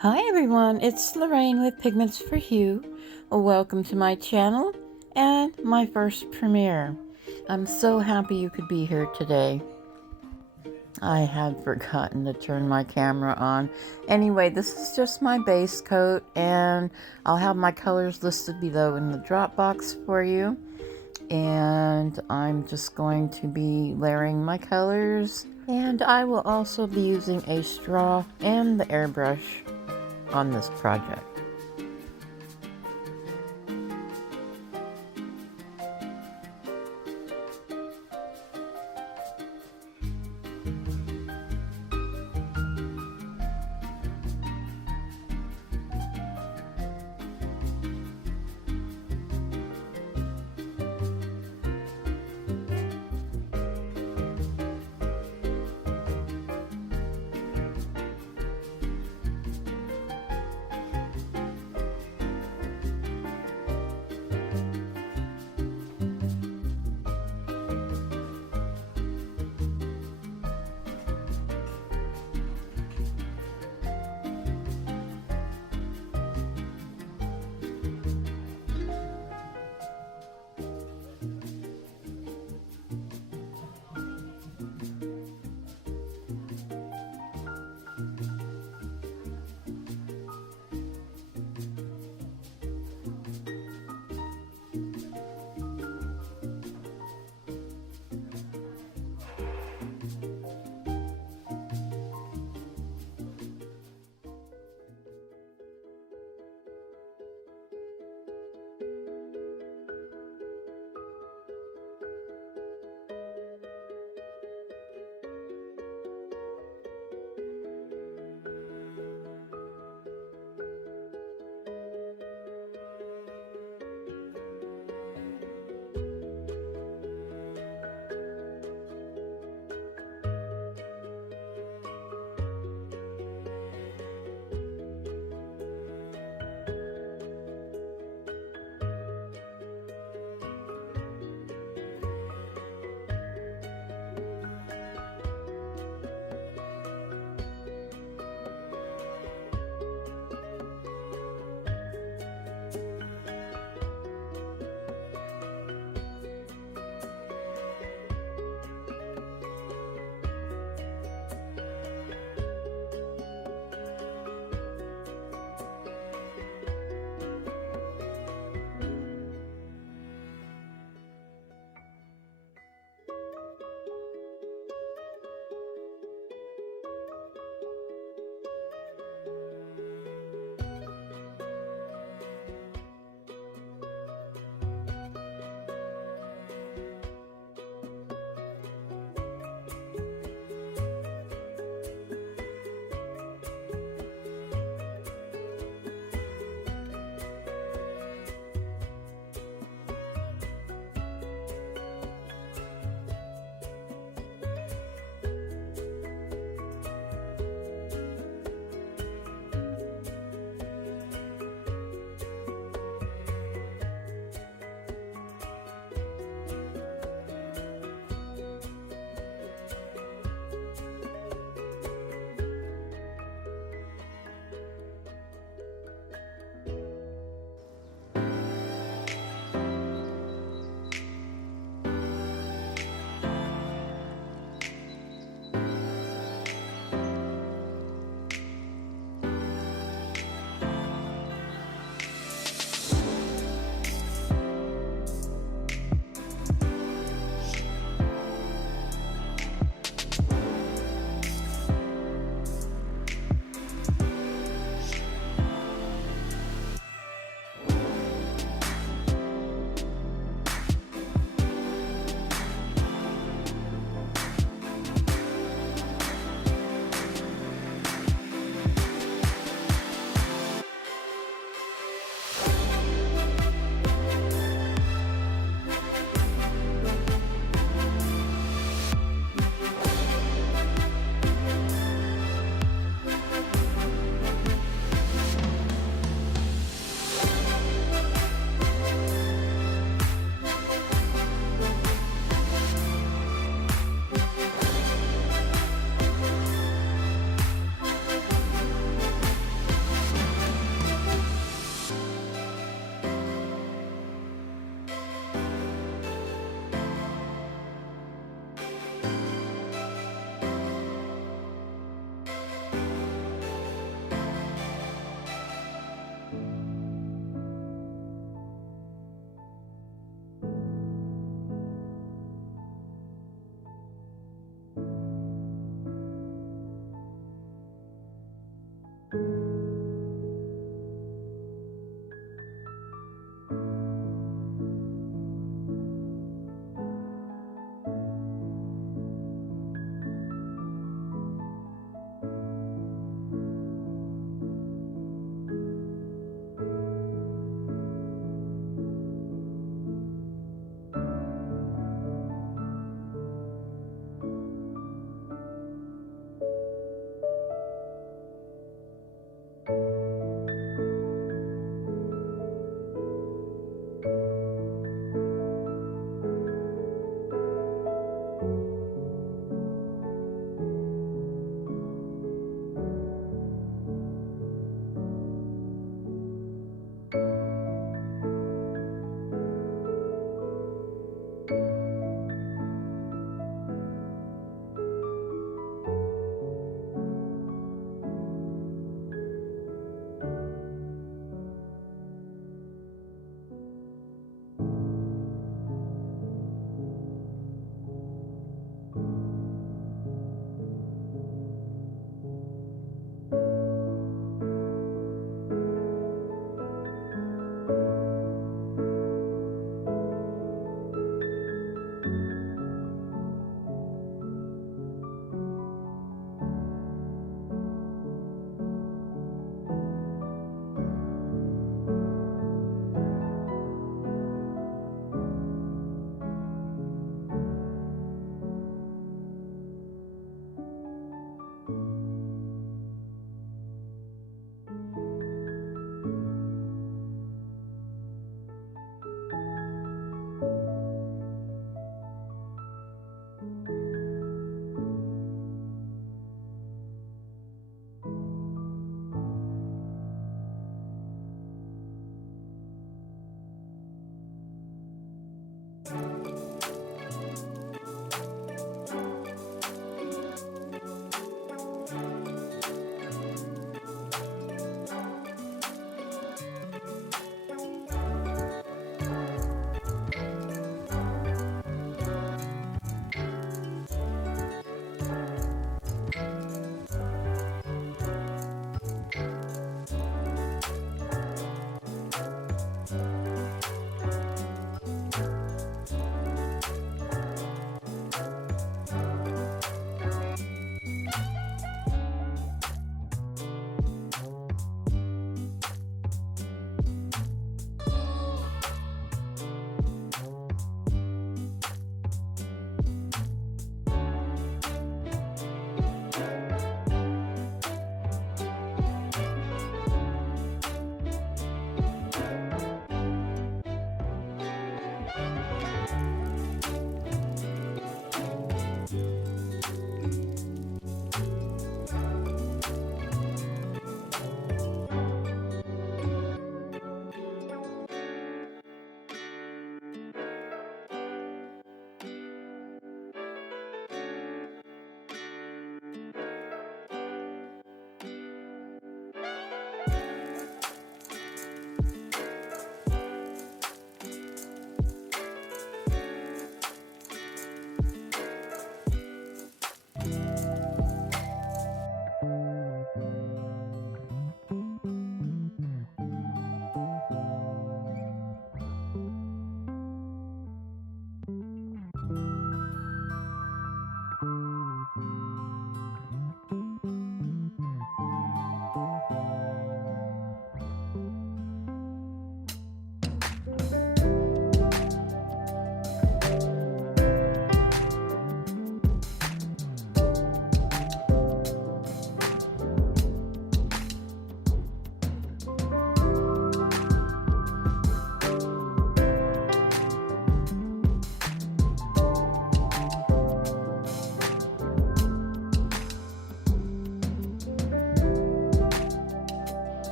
Hi everyone, it's Lorraine with Pigments for Hue. Welcome to my channel and my first premiere. I'm so happy you could be here today. I had forgotten to turn my camera on. Anyway, this is just my base coat and I'll have my colors listed below in the drop box for you. And I'm just going to be layering my colors, and I will also be using a straw and the airbrush on this project.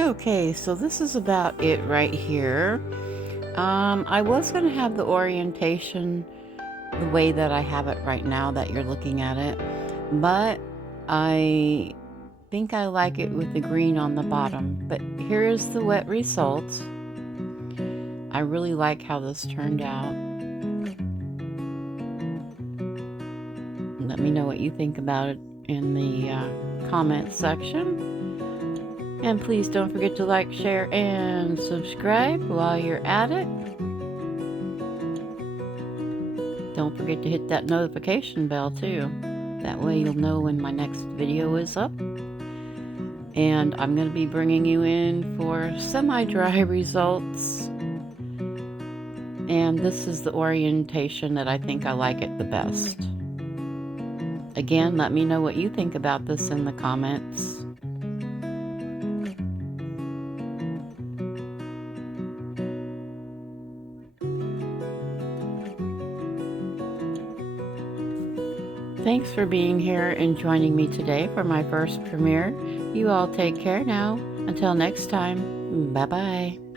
Okay, so this is about it right here. I was going to have the orientation the way that I have it right now that you're looking at it, but I think I like it with the green on the bottom. But here is the wet result. I really like how this turned out. Let me know what you think about it in the comment section. And please don't forget to like, share, and subscribe while you're at it. Don't forget to hit that notification bell too. That way you'll know when my next video is up. And I'm going to be bringing you in for semi-dry results. And this is the orientation that I think I like it the best. Again, let me know what you think about this in the comments. Thanks for being here and joining me today for my first premiere. You all take care now. Until next time, bye-bye.